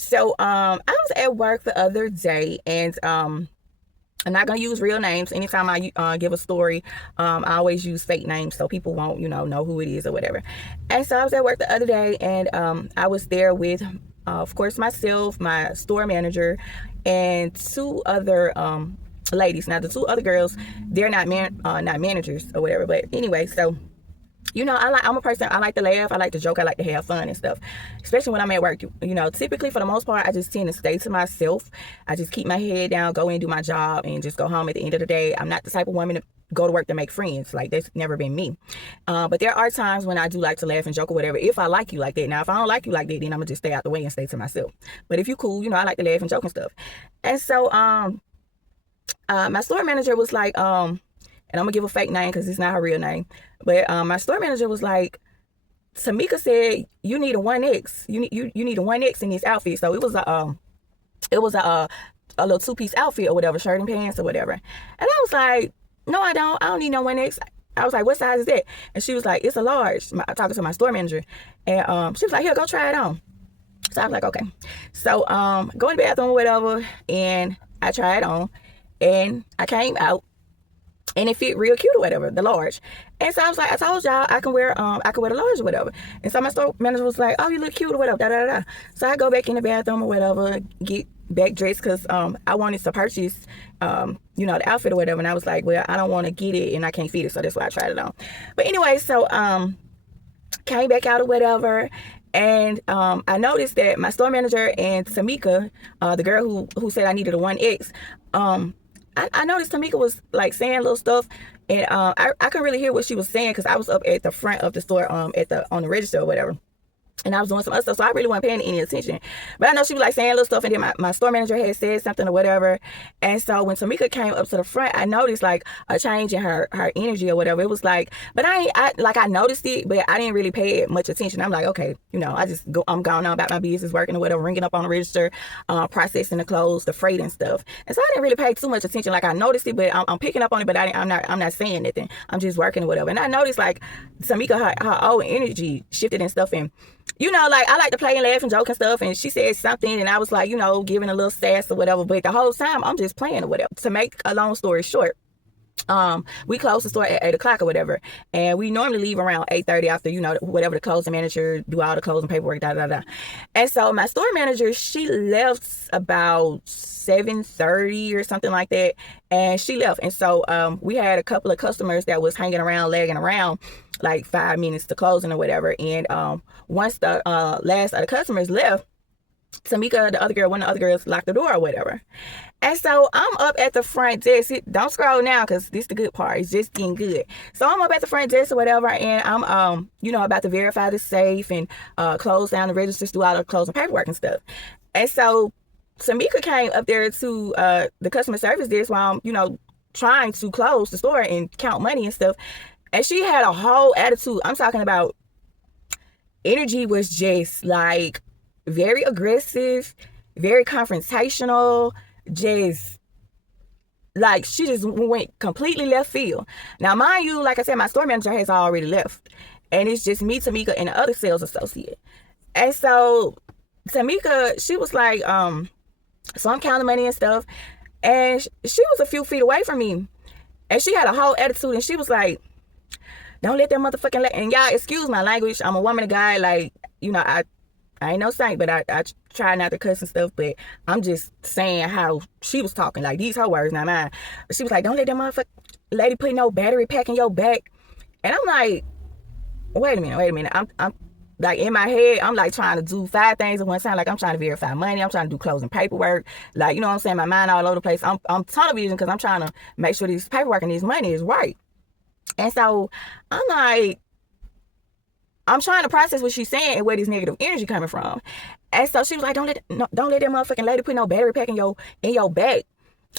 So I was at work the other day, and I'm not gonna use real names. Anytime I give a story, I always use fake names so people won't, know who it is or whatever. And so I was at work the other day, and I was there with, of course, myself, my store manager, and two other ladies. Now the two other girls, they're not managers or whatever. But anyway, so I'm a person. I like to laugh. I like to joke. I like to have fun and stuff, especially when I'm at work. Typically for the most part, I just tend to stay to myself. I just keep my head down, go in and do my job, and just go home at the end of the day. I'm not the type of woman to go to work to make friends. Like, that's never been me. But there are times when I do like to laugh and joke or whatever, if I like you like that. Now, if I don't like you like that, then I'm gonna just stay out the way and stay to myself. But if you cool, I like to laugh and joke and stuff. And so my store manager was like, and I'm gonna give a fake name because it's not her real name. But my store manager was like, Tamika said you need a 1X. You need a 1X in this outfit. So it was a little two-piece outfit or whatever, shirt and pants or whatever. And I was like, no, I don't. I don't need no 1X. I was like, what size is that? And she was like, it's a large. Talking to my store manager, and she was like, here, go try it on. So I was like, okay. So go in the bathroom or whatever, and I tried it on, and I came out, and it fit real cute or whatever, the large. And so I was like, I told y'all I can wear the large or whatever. And so my store manager was like, oh, you look cute or whatever, da da da. So I go back in the bathroom or whatever, get back dressed because I wanted to purchase the outfit or whatever. And I was like, well, I don't want to get it and I can't fit it, so that's why I tried it on. But anyway, so came back out or whatever. And I noticed that my store manager and Tamika, the girl who said I needed a 1X, I noticed Tamika was like saying little stuff, and I couldn't really hear what she was saying because I was up at the front of the store, on the register or whatever. And I was doing some other stuff, so I really wasn't paying any attention. But I know she was like saying little stuff, and then my store manager had said something or whatever. And so when Tamika came up to the front, I noticed like a change in her energy or whatever. It was like, but I noticed it, but I didn't really pay it much attention. I'm like, okay, I'm going on about my business, working or whatever, ringing up on the register, processing the clothes, the freight and stuff. And so I didn't really pay too much attention. Like, I noticed it, but I'm picking up on it, but I'm not saying anything. I'm just working or whatever. And I noticed like Tamika, her old energy shifted and stuff, and like, I like to play and laugh and joke and stuff. And she said something, and I was like, giving a little sass or whatever. But the whole time, I'm just playing or whatever. To make a long story short, we close the store at 8 o'clock or whatever. And we normally leave around 8:30 after, whatever the closing manager do all the closing paperwork, da da da. And so my store manager, she left about 7:30 or something like that. And she left. And so we had a couple of customers that was hanging around, lagging around, like 5 minutes to closing or whatever. And once the last of the customers left, Tamika, one of the other girls, locked the door or whatever. And so I'm up at the front desk. Don't scroll now because this is the good part. It's just getting good. So I'm up at the front desk or whatever, and I'm about to verify the safe and close down the registers, do all the closing paperwork and stuff. And so Tamika came up there to the customer service desk while I'm trying to close the store and count money and stuff. And she had a whole attitude. I'm talking about energy was just like very aggressive, very confrontational, just like she just went completely left field. Now, mind you, like I said, my store manager has already left, and it's just me, Tamika, and the other sales associate. And so Tamika, she was like, so I'm counting money and stuff, and she was a few feet away from me, and she had a whole attitude, and she was like, don't let that motherfucking and y'all excuse my language. I'm a woman, a guy, like, I ain't no saint, but I try not to cuss and stuff, but I'm just saying how she was talking. Like, these her words, not mine. She was like, don't let that motherfucking lady put no battery pack in your back. And I'm like, wait a minute. I'm like, in my head, I'm like trying to do 5 things at one time. Like, I'm trying to verify money. I'm trying to do closing paperwork. Like, you know what I'm saying? My mind all over the place. I'm tunnel vision because I'm trying to make sure this paperwork and this money is right. And so I'm like, I'm trying to process what she's saying and where this negative energy coming from. And so she was like, don't let that motherfucking lady put no battery pack in your back.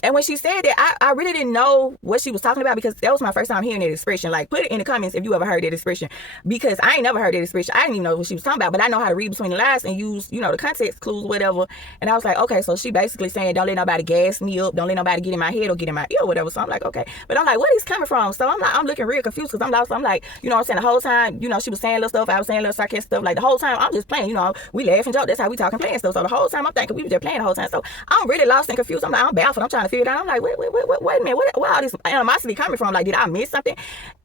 And when she said that, I really didn't know what she was talking about, because that was my first time hearing that expression. Like, put it in the comments if you ever heard that expression, because I ain't never heard that expression. I didn't even know what she was talking about, but I know how to read between the lines and use, the context clues, whatever. And I was like, okay, so she basically saying, don't let nobody gas me up, don't let nobody get in my head or get in my ear or whatever. So I'm like, okay, but I'm like, where is coming from? So I'm looking real confused, because I'm lost. I'm like, what I'm saying, the whole time, she was saying little stuff, I was saying little sarcastic stuff. Like, the whole time I'm just playing, we laugh and joke. That's how we talk and playing stuff. So the whole time I'm thinking we were just playing the whole time. So I'm really lost and confused. I'm like, I'm baffled. I'm trying to figure it out. I'm like, wait a minute, where all this animosity coming from? Like, did I miss something?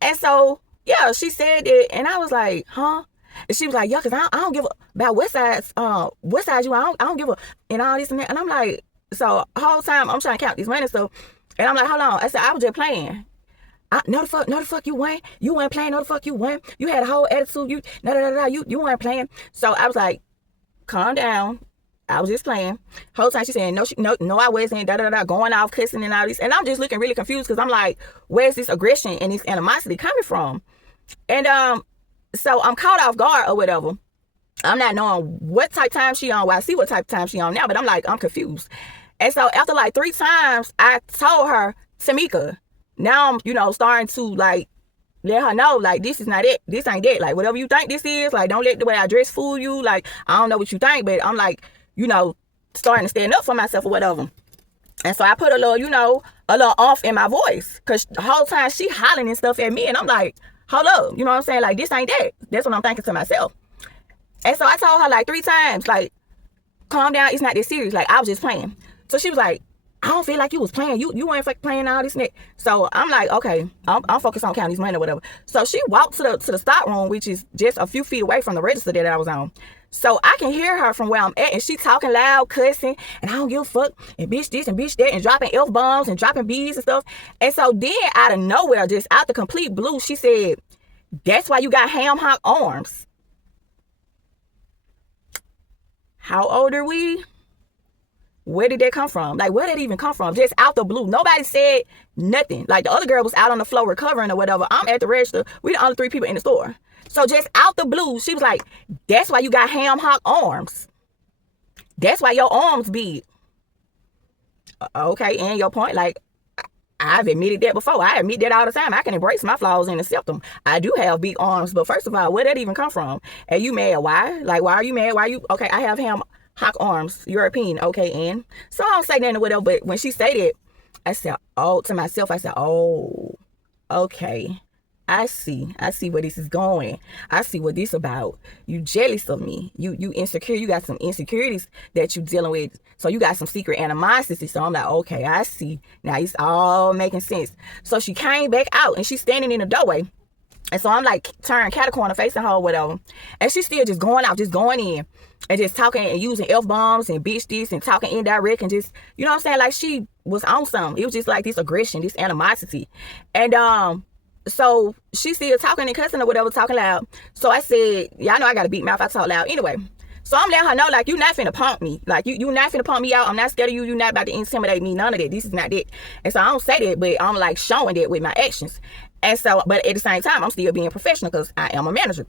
And so, yeah, she said it, and I was like, huh? And she was like, yeah, because I don't give a about what side you, I don't give a, and all this and that. And I'm like, so the whole time I'm trying to count this money stuff, and I'm like, hold on. I said, I was just playing. No the fuck you weren't. You weren't playing. No the fuck you weren't. You had a whole attitude. You weren't playing. So I was like, calm down. I was just playing. Whole time she saying, no, I wasn't, going off, cussing and all this. And I'm just looking really confused, because I'm like, where's this aggression and this animosity coming from? And so I'm caught off guard or whatever. I'm not knowing what type time she on. Well, I see what type of time she on now, but I'm like, I'm confused. And so after like 3 times, I told her, Tamika, now I'm, starting to like let her know, like, this is not it. This ain't it. Like, whatever you think this is, like, don't let the way I dress fool you. Like, I don't know what you think, but I'm like, starting to stand up for myself or whatever. And so I put a little, a little off in my voice, because the whole time she hollering and stuff at me, and I'm like, hold up, you know what I'm saying? Like, this ain't that. That's what I'm thinking to myself. And so I told her like 3 times, like, calm down, it's not this serious. Like, I was just playing. So she was like, I don't feel like you was playing. You weren't playing all this and that. So I'm like, okay, I'm focused on counting this money or whatever. So she walked to the stock room, which is just a few feet away from the register that I was on. So I can hear her from where I'm at, and she talking loud, cussing, and I don't give a fuck, and bitch this and bitch that, and dropping F-bombs and dropping B's and stuff. And so then out of nowhere, just out the complete blue, she said, that's why you got ham hock arms. How old are we? Where did that come from? Like, where did it even come from? Just out the blue. Nobody said nothing. Like, the other girl was out on the floor recovering or whatever. I'm at the register. We the only 3 people in the store. So just out the blue, she was like, that's why you got ham hock arms. That's why your arms big. Okay, and your point, like, I've admitted that before. I admit that all the time. I can embrace my flaws and accept them. I do have big arms, but first of all, where did that even come from? And you mad? Why? Like, why are you mad? Why are you, okay, I have ham hock arms, European, okay, and so I don't say nothing or whatever, but when she said it, I said, oh, to myself, I said, oh, okay, I see where this is going. I see what this about. You jealous of me. You insecure. You got some insecurities that you dealing with. So you got some secret animosity. So I'm like, okay, I see. Now it's all making sense. So she came back out, and she's standing in the doorway. And so I'm like turned catacorner facing her or whatever. And she's still just going out, just going in. And just talking and using F-bombs and bitch this and talking indirect and just, you know what I'm saying? Like, she was on something. It was just like this aggression, this animosity. And so she still talking and cussing or whatever, talking loud. So I said, yeah, I know I got a big mouth. I talk loud. Anyway, so I'm letting her know, like, you not finna pump me. Like, you not finna pump me out. I'm not scared of you. You not about to intimidate me. None of that. This is not that. And so I don't say that, but I'm like showing that with my actions. And so, but at the same time, I'm still being professional, because I am a manager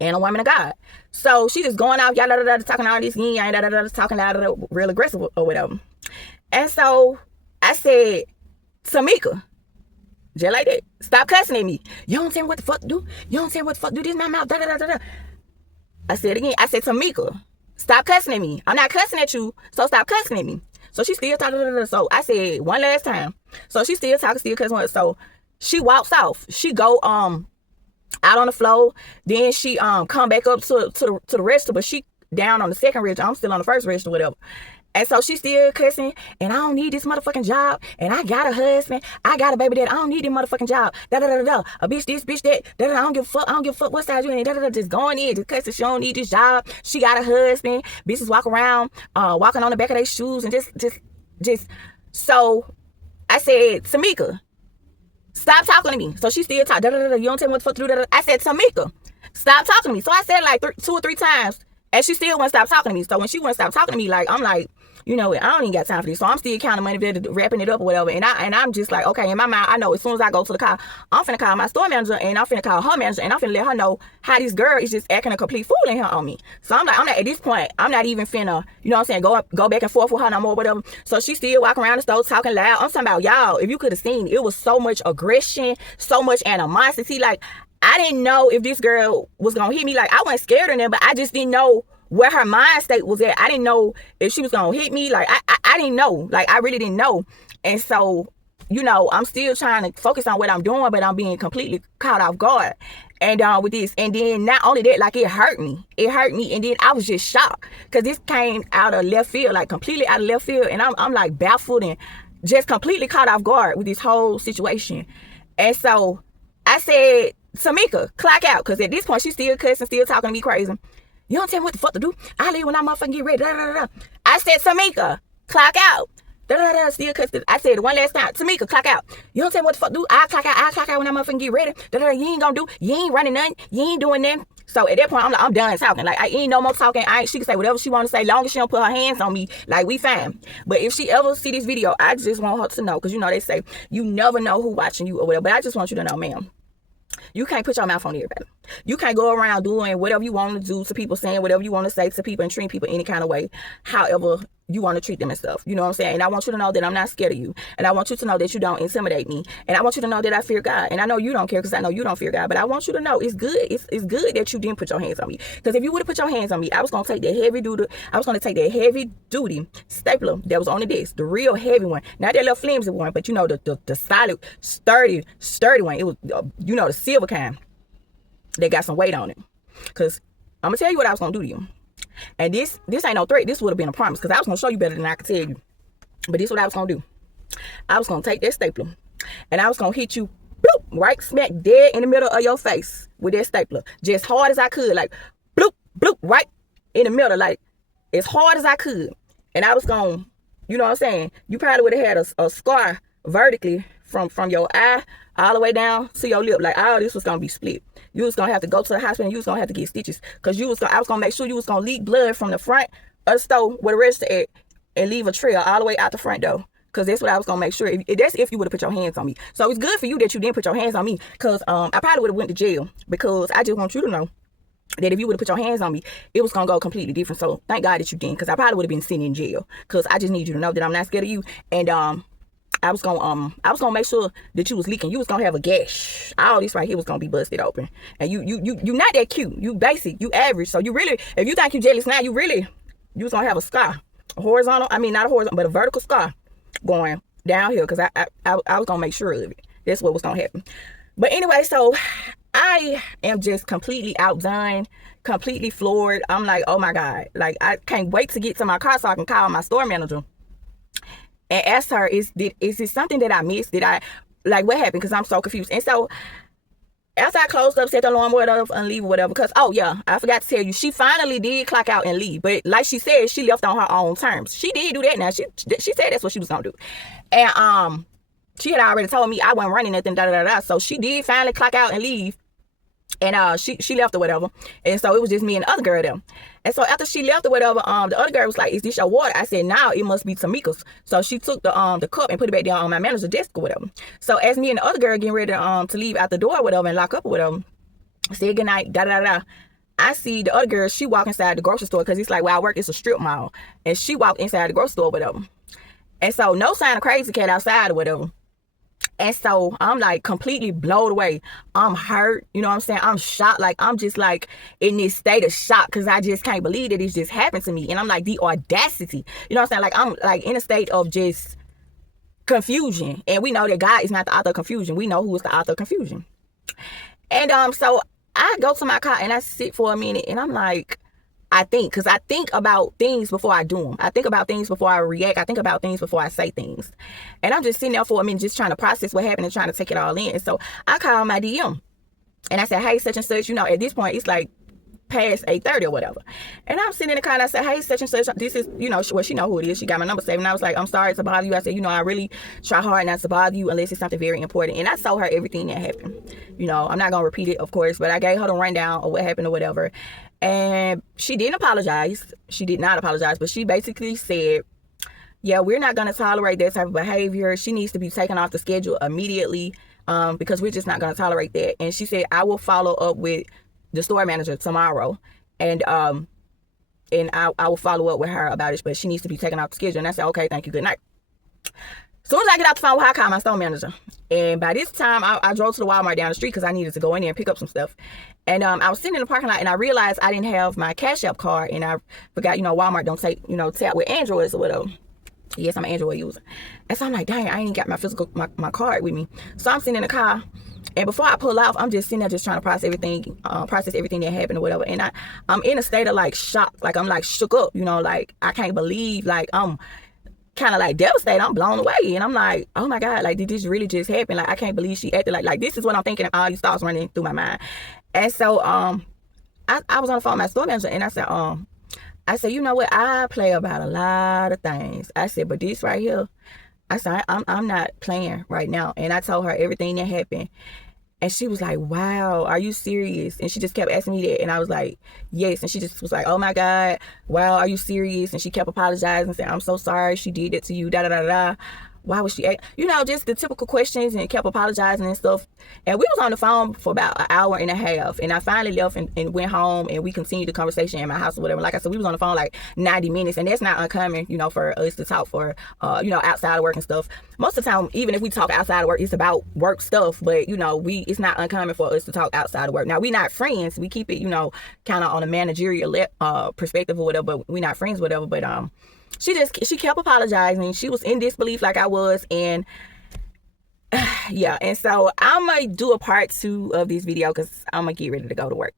and a woman of God. So she just going out, talking all this, talking loud, real aggressive or whatever. And so I said, Tamika, just like that, stop cussing at me. You don't tell me what the fuck to do. You don't tell me what the fuck to do. This is my mouth. I said again, I said, Tamika, stop cussing at me. I'm not cussing at you, so stop cussing at me. So she still talking. So I said one last time. So she still talking, still cussing. So she walks off. She go out on the floor. Then she come back up to the register, but she down on the second register. I'm still on the first register, whatever. And so she still cussing, and I don't need this motherfucking job, and I got a husband, I got a baby dad, I don't need this motherfucking job, a bitch this, bitch that, I don't give a fuck, what size you in, just going in, just cussing, she don't need this job, she got a husband, bitches walk around, walking on the back of their shoes, and just, so I said, Tamika, stop talking to me. So she still talking, you don't tell me what the fuck to do, I said, Tamika, stop talking to me. So I said like 2 or 3 times, And she still wouldn't stop talking to me. So when she wouldn't stop talking to me, like, I'm like, you know, I don't even got time for this. So I'm still counting money, wrapping it up or whatever. And I'm just like, okay, in my mind, I know as soon as I go to the car, I'm finna call my store manager and I'm finna call her manager and I'm finna let her know how this girl is just acting a complete fool in here on me. So I'm not at this point, I'm not even finna, you know what I'm saying, go back and forth with her no more, whatever. So she still walking around the store talking loud. I'm talking about, y'all, if you could have seen, it was so much aggression, so much animosity. Like, I didn't know if this girl was gonna hit me. Like, I wasn't scared of them, but I just didn't know where her mind state was at. I didn't know if she was gonna hit me. Like, I didn't know. Like, I really didn't know. And so, you know, I'm still trying to focus on what I'm doing, but I'm being completely caught off guard. And with this, and then not only that, like, it hurt me. And then I was just shocked because this came out of left field, like completely out of left field. And I'm like baffled and just completely caught off guard with this whole situation. And so I said, Tamika, clock out. Because at this point, she's still cussing, still talking to me crazy. You don't tell me what the fuck to do. I leave when I motherfucking get ready. Da, da, da, da. I said, Tamika, clock out. Da, da, da, still cussing. I said it one last time. Tamika, clock out. You don't tell me what the fuck to do. I clock out when I motherfucking get ready. Da, da, da. You ain't gonna do. You ain't running nothing. You ain't doing nothing. So at that point, I'm like, I'm done talking. Like, I ain't no more talking. She can say whatever she want to say, long as she don't put her hands on me. Like, we fine. But if she ever see this video, I just want her to know, because you know they say you never know who watching you or whatever. But I just want you to know, ma'am, you can't put your mouth on everybody. You can't go around doing whatever you want to do to people, saying whatever you want to say to people and treating people any kind of way, however you want to treat them and stuff. You know what I'm saying? And I want you to know that I'm not scared of you. And I want you to know that you don't intimidate me. And I want you to know that I fear God. And I know you don't care because I know you don't fear God. But I want you to know it's good. It's good that you didn't put your hands on me. Because if you would have put your hands on me, I was going to take that heavy duty stapler that was on the desk, the real heavy one. Not that little flimsy one, but you know, the solid, sturdy one. It was, you know, the silver kind. They got some weight on it. Because I'm going to tell you what I was going to do to you. And this ain't no threat. This would have been a promise, because I was going to show you better than I could tell you. But this is what I was going to do. I was going to take that stapler and I was going to hit you bloop, right smack dead in the middle of your face with that stapler. Just hard as I could. Like, bloop, bloop, right in the middle. Like, as hard as I could. And I was going to, you know what I'm saying? You probably would have had a scar vertically from your eye all the way down to your lip. Like, all this was going to be split. You was going to have to go to the hospital and you was going to have to get stitches. Because I was going to make sure you was going to leak blood from the front of the store where the register at and leave a trail all the way out the front door. Because that's what I was going to make sure. That's if you would have put your hands on me. So it's good for you that you didn't put your hands on me. Because I probably would have went to jail. Because I just want you to know that if you would have put your hands on me, it was going to go completely different. So thank God that you didn't. Because I probably would have been sitting in jail. Because I just need you to know that I'm not scared of you. And I was gonna make sure that you was leaking. You was gonna have a gash. All this right here was gonna be busted open. And you not that cute. You basic. You average. So you really, if you think you jealous now, you was gonna have a scar, a horizontal. I mean, not a horizontal, but a vertical scar going down here. Because I was gonna make sure of it. That's what was gonna happen. But anyway, so I am just completely outdone, completely floored. I'm like, oh my God, like I can't wait to get to my car so I can call my store manager and ask her, is this something that I missed? Did I, like, what happened? Because I'm so confused. And so after I closed up, set the alarm, whatever, and leave or whatever, because, oh yeah, I forgot to tell you, she finally did clock out and leave. But like she said, she left on her own terms. She did do that now. She said that's what she was going to do. And she had already told me I wasn't running nothing, da-da-da-da. So she did finally clock out and leave. And she left or whatever. And so it was just me and the other girl there. And so after she left or whatever, the other girl was like, is this your water? I said, no, it must be Tamika's. So she took the cup and put it back down on my manager's desk or whatever. So as me and the other girl getting ready to leave out the door or whatever and lock up or whatever, said goodnight, da-da-da-da. I see the other girl, she walk inside the grocery store because it's like where I work, it's a strip mall. And she walked inside the grocery store or whatever. And so no sign of Crazy Cat outside or whatever. And so I'm like completely blown away. I'm hurt. You know what I'm saying? I'm shocked. Like, I'm just like in this state of shock because I just can't believe that it's just happened to me. And I'm like, the audacity. You know what I'm saying? Like, I'm like in a state of just confusion. And we know that God is not the author of confusion. We know who is the author of confusion. And so I go to my car and I sit for a minute and I'm like, I think about things before I do them. I think about things before I react. I think about things before I say things. And I'm just sitting there for a minute, just trying to process what happened and trying to take it all in. And so I call my DM and I said, hey, such and such, you know, at this point, it's like past 8:30 or whatever. And I'm sitting in the car and I said, hey, such and such, this is, you know, well, she know who it is. She got my number saved. And I was like, I'm sorry to bother you. I said, you know, I really try hard not to bother you unless it's something very important. And I told her everything that happened. You know, I'm not going to repeat it, of course, but I gave her the rundown of what happened or whatever. And she didn't apologize. She did not apologize, but she basically said, yeah, we're not going to tolerate that type of behavior. She needs to be taken off the schedule immediately, because we're just not going to tolerate that. And she said, I will follow up with the store manager tomorrow, and I will follow up with her about it, but she needs to be taken off the schedule. And I said, okay, thank you, good night. As soon as I get off the phone with her, I call my store manager. And by this time, I drove to the Walmart down the street because I needed to go in there and pick up some stuff. And I was sitting in the parking lot, and I realized I didn't have my Cash App card, and I forgot, Walmart don't take, tap with Androids or whatever. Yes, I'm an Android user. And so I'm like, dang, I ain't even got my physical, my card with me. So I'm sitting in the car, and before I pull off, I'm just sitting there just trying to process everything that happened or whatever. And I'm in a state of like shock, like I'm like shook up, like I can't believe, like I'm kind of like devastated. I'm blown away, and I'm like, oh my God, like did this really just happen? Like I can't believe she acted like this is what I'm thinking, and all these thoughts running through my mind. And so I was on the phone with my store manager, and I said, you know what? I play about a lot of things. I said, but this right here, I said, I'm not playing right now. And I told her everything that happened. And she was like, wow, are you serious? And she just kept asking me that. And I was like, yes. And she just was like, oh my God, wow, are you serious? And she kept apologizing and saying, I'm so sorry she did it to you, da da da da. Why was she, just the typical questions, and kept apologizing and stuff. And we was on the phone for about an hour and a half. And I finally left and went home, and we continued the conversation in my house or whatever. Like I said, we was on the phone like 90 minutes. And that's not uncommon, for us to talk for, outside of work and stuff. Most of the time, even if we talk outside of work, it's about work stuff. But, it's not uncommon for us to talk outside of work. Now, we not friends. We keep it, kind of on a managerial perspective or whatever. But we not friends, whatever. But, she kept apologizing. She was in disbelief like I was. And yeah. And so I'm going to do a part 2 of this video because I'm going to get ready to go to work.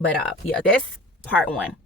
But yeah, that's part 1.